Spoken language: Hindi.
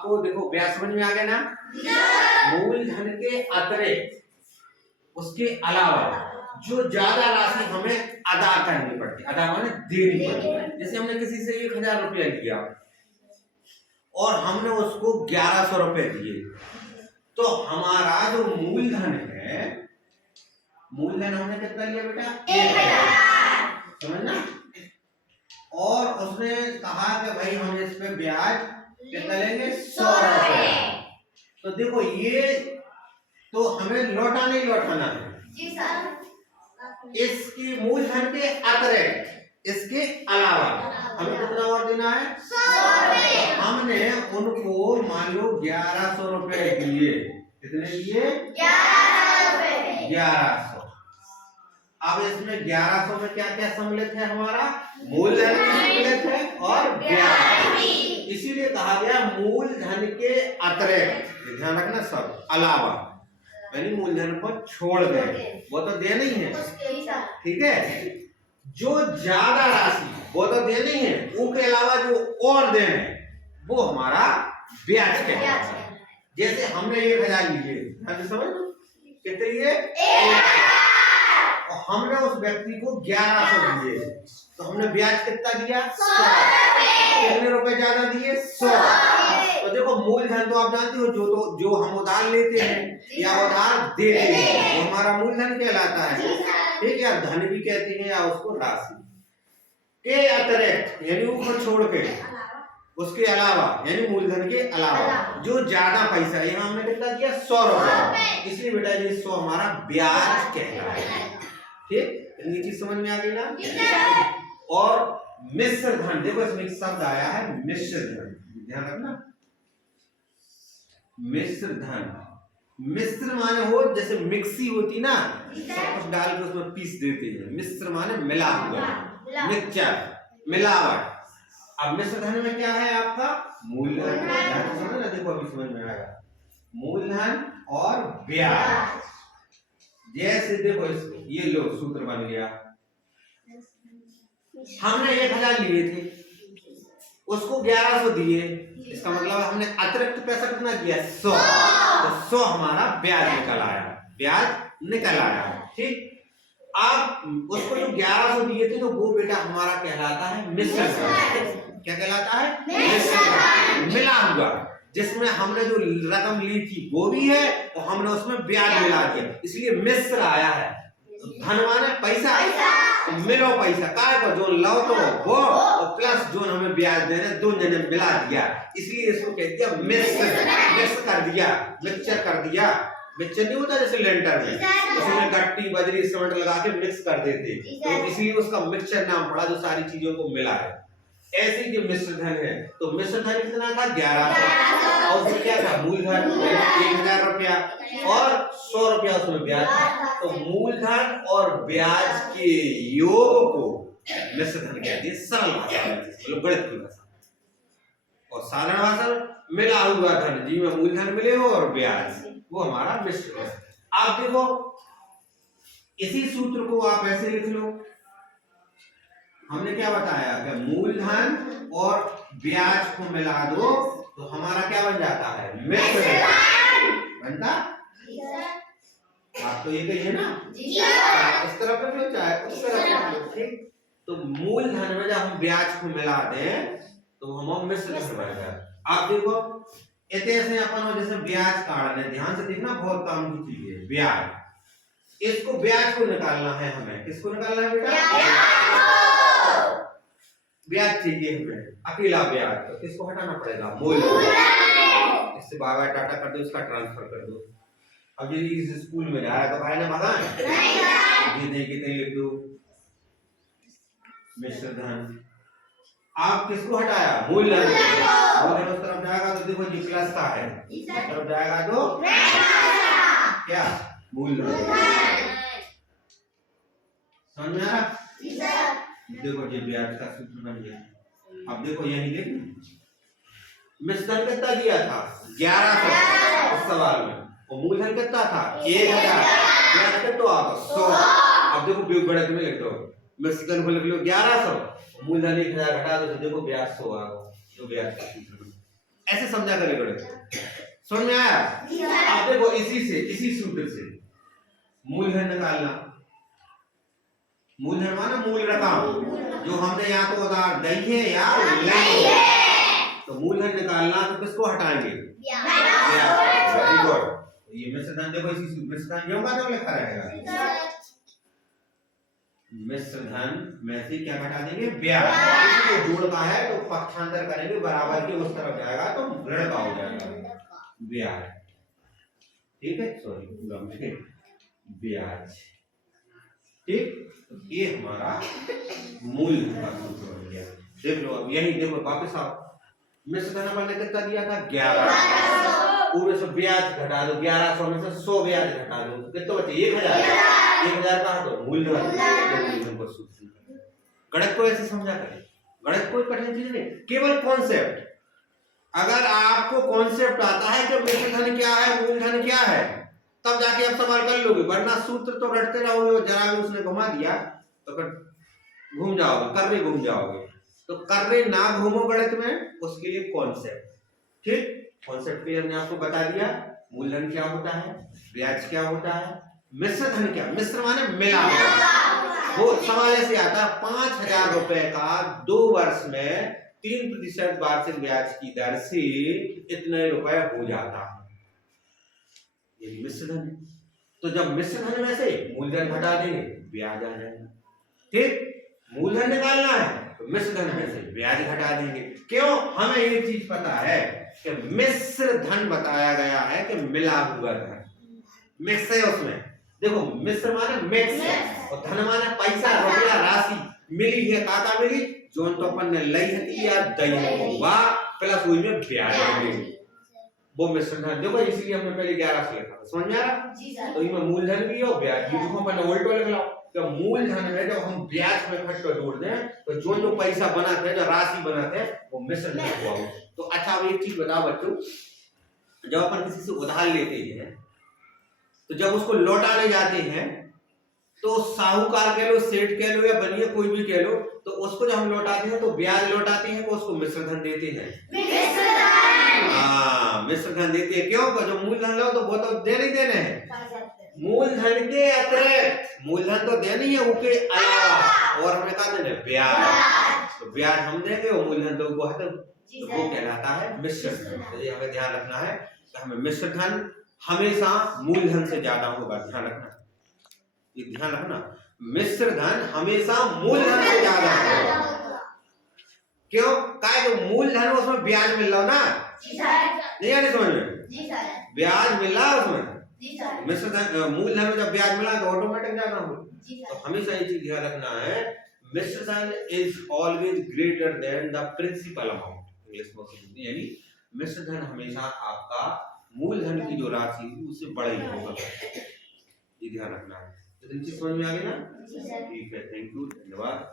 आपको देखो ब्याज समझ में आ गया ना? मूलधन के अतिरिक्त उसके अलावा जो ज्यादा राशि हमें अदा करनी पड़ती, अदा माने देनी पड़ती। जैसे हमने किसी से 1000 रुपया लिया और हमने उसको 1100 रुपए दिए, तो हमारा जो मूलधन है, मूलधन हमने कितना लिया बेटा? 1000, समझना। और उसने कहा कि भाई हम इस पे ब्याज कितना लेंगे? 100 रुपए। तो देखो ये तो हमें लौटा नहीं लौटाना है जी सर। इसकी मूलधन के अतिरिक्त, इसके अलावा हमें कितना और देना है? 100 रुपए। हमने उनको मान लो 1100 रुपए दिए। कितने दिए? 1100 रुपए। 1100। अब इसमें 1100 में क्या क्या सम्मिलित है? हमारा मूलधन भी सम्मिलित है और ब्याज भी। इसीलिए कहा गया मूलधन के अतिरिक्त, ध्यान रखना, सब अलावा यानी मूलधन को छोड़ गए, वो तो देना ही है, ठीक है। जो ज्यादा राशि वो तो देनी है, उसके अलावा जो और देने वो हमारा ब्याज कहलाता है। जैसे हमने 1000 लिए, समझ लो कितने लिए? 1000। और हमने उस व्यक्ति को 1100 दिए, तो हमने ब्याज कितना दिया? 100। कितने रुपए ज्यादा दिए? 100। तो देखो मूलधन तो आप जानते हो, जो हम उधार लेते हैं या उधार देते हैं वो हमारा मूलधन कहलाता है, ठीक है। या धन भी कहते हैं या उसको राशि के अतिरिक्त यानी ऊपर छोड़ के, उसके अलावा यानी मूलधन के अलावा जो ज्यादा पैसा, यहाँ हमने कितना दिया? 100 रुपए। इसलिए बेटा ये 100 हमारा ब्याज कहलाता है, ठीक। ये चीज समझ में आ गई ना? और मिश्र धन, देखो इसमें एक शब्द आया है मिश्र धन, ध्यान रखना। मिश्र धन, मिश्र माने हो जैसे मिक्सी होती ना, सब कुछ डाल के उसमें पीस देते हैं। मिश्र माने मिला हुआ, मिक्सचर, मिलावट। अब मिश्र धन में क्या है आपका? मूलधन। समझ ना, देखो अभी समझ में आएगा। मूलधन और ब्याज। जैसे देखो इसको, ये लो सूत्र बन गया। हमने 1000 लिए थे, उसको 1100 दिए, इसका मतलब हमने अतिरिक्त पैसा कितना दिया? 100। तो 100 हमारा ब्याज निकल आया, ब्याज निकल आया, ठीक। अब उसको जो 1100 दिए थे तो वो बेटा हमारा कहलाता है मिश्र धन। क्या कहलाता है? मिश्र धन, मिला हुआ, जिसमें हमने जो रकम ली थी वो भी है और हमने उसमें ब्याज मिला दिया, इसलिए मिश्र आया है। धन माने पैसा, मिलो पैसा काय को जो लो तो वो और प्लस जो हमें ब्याज देने, दो जने मिला दिया, इसलिए इसको कहते हैं मिक्स। मिक्स कर दिया, मिक्सचर कर दिया। मिक्सचर नहीं होता जैसे लेंटर में, उसमें गट्टी बजरी सीमेंट लगा के मिक्स कर देते, तो इसलिए उसका मिक्सचर नाम पड़ा, जो सारी चीजों को मिला है। ऐसे ही मिश्र धन है, तो मिश्र धन कितना था? 1100। और उसमें क्या था? मूलधन 1000 रुपया और 100 रुपया उसमें ब्याज था। तो मूलधन और ब्याज के योग को मिश्र धन कहते हैं, सरल भाषा में, मतलब गणित की भाषा। और साधारण भाषा में मिला हुआ धन, जी में मूलधन मिले हो और ब्याज, वो हमारा मिश्र धन। आप देखो इसी सूत्र को आप ऐसे लिख लो। हमने क्या बताया कि मूलधन और ब्याज को मिला दो तो हमारा क्या बन जाता है? मिश्र धन बनता। आप तो ये कही है ना, इस तरफ रख लो चाहे उस तरफ रख लो, ठीक। तो मूलधन में जब हम ब्याज को मिला दें तो हम मिश्र धन बन जाए। आप देखो इतने से अपन जैसे ब्याज काटने, ध्यान से देखना, बहुत काम की चीज है ब्याज। इसको ब्याज को निकालना है हमें, किसको निकालना है बेटा? ब्याज चाहिए हमें, अकेला ब्याज, तो किसको हटाना पड़ेगा? मूलधन। इससे बाबा टाटा कर दो, उसका ट्रांसफर कर दो। अब यदि इस स्कूल में जा रहा है तो भाई ने भगा नहीं, कितने लिख दो मिश्र धन। आप किसको हटाया? मूलधन। मूलधन उस तरफ जाएगा तो देखो जी प्लस का है, इस तरफ जाएगा तो क्या? मूलधन। समझ में आ रहा? देखो ये ब्याज का सूत्र बन गया। अब देखो यही देखो मिश्र धन कितना दिया था? 1100 इस सवाल में, और मूलधन कितना था? 1000। ब्याज कितना आता? 100। अब देखो गणित में लिख दो, मिश्र धन को लिख लो 1100, मूलधन 1000 घटा दो तो देखो ब्याज 100 आ गया, तो ब्याज का सूत्र बन। ऐसे समझा करें गणित। समझ में आया? अब देखो इसी सूत्र से मूलधन निकालना। मूलधन माना मूल रकम जो हमने या तो उधार दी है या ली है। तो मूलधन निकालना तो किसको हटाएंगे? Very good. ये मिश्र धन देखो इसी मिश्र धन क्यों का तो लिखा रहेगा मिश्र धन में से क्या घटा देंगे? ब्याज। इसको जोड़ना है तो पक्षांतर करेंगे बराबर के उस तरफ जाएगा तो ऋण का हो जाएगा ब्याज। ठीक है, सॉरी पूरा में ब्याज। ठीक, तो ये हमारा मूलधन का सूत्र बन गया। देख लो अब यही देखो वापस आओ। मिश्र धन अपन ने कितना दिया था? 1100। पूरे से ब्याज घटा दो, 1100 में से 100 ब्याज घटा दो तो कितना बचे? 1000। 1000 का तो मूलधन। मूलधन को सूत्र गणित को ऐसे समझा करें। गणित कोई कठिन चीज नहीं, केवल कॉन्सेप्ट। अगर आपको कॉन्सेप्ट आता है कि मिश्र धन क्या है, मूलधन क्या है, तब जाके आप सवाल कर लोगे, वरना सूत्र तो रटते रहोगे। जरा भी उसने घुमा दिया तो फिर घूम जाओगे, कर्रे घूम जाओगे। तो कर्रे ना घूमो गणित में, उसके लिए कॉन्सेप्ट। ठीक, कॉन्सेप्ट पे हमने आपको बता दिया मूलधन क्या होता है, ब्याज क्या होता है, मिश्र धन क्या। मिश्र माने मिला हुआ। वो सवाल ऐसे आता है 5000 रुपए का 2 वर्ष में 3% वार्षिक ब्याज की दर से इतने रुपए हो जाता है, ये मिश्र धन। तो जब मिश्र धन में से मूलधन घटा देंगे ब्याज आ जाएगा। ठीक, मूलधन निकालना है तो मिश्र धन में से ब्याज घटा देंगे। क्यों? हमें ये चीज पता है कि मिश्र धन बताया गया है कि मिला हुआ धन, मिक्स है उसमें। देखो मिश्र माने मिक्स और धन माने पैसा, रुपया, राशि। मिली है काका मिली जोन तो अपन ने लई हती या दई है वाह प्लस हुई में ब्याज मिली, वो मिश्र धन। देखो इसलिए हमने पहले 1100 लिखा, समझ में आ रहा? तो इसमें मूलधन भी हो ब्याज भी। देखो अपन ने उल्टो लिख लो तो मूलधन में जब हम ब्याज में इकट्ठा जोड़ दें तो जो पैसा बनाते हैं, जो राशि बनाते हैं, वो मिश्र धन हुआ। तो अच्छा अब एक चीज बताओ बच्चों, जब अपन किसी से उधार लेते हैं तो जब उसको लौटाने जाते हैं तो साहूकार कह लो, सेठ कह लो या बनिए कोई भी कह लो, तो उसको जब हम लौटाते हैं तो ब्याज लौटाते हैं तो उसको मिश्र धन देते हैं। मिश्र धन देते हैं। क्यों? जो मूलधन लो तो वो तो देने देने हैं, मूलधन के अतिरिक्त। मूलधन तो देनी है उसके अलावा, और हमें कहा देने ब्याज। तो ब्याज हम देंगे और मूलधन तो वो है, तो वो कहलाता है मिश्र धन। तो ये हमें ध्यान रखना है कि हमें मिश्र धन हमेशा मूलधन से ज्यादा होगा। ध्यान रखना, ये ध्यान रखना, मिश्र धन हमेशा मूलधन से ज्यादा होगा। क्यों? काय जो मूलधन उसमें ब्याज मिल रहा ना, नहीं आने समझ में? ब्याज मिल रहा उसमें। मिश्र धन मूलधन में जब ब्याज मिला तो ऑटोमेटिक ज्यादा हो। तो हमेशा ये चीज ध्यान रखना है, मिश्र धन is always greater than the principal amount. English में यानी मिश्र धन हमेशा आपका मूलधन की जो राशि उससे बड़ा ही होगा, ये ध्यान रखना है। तो समझ में आ गया ना? ठीक है, थैंक यू, धन्यवाद।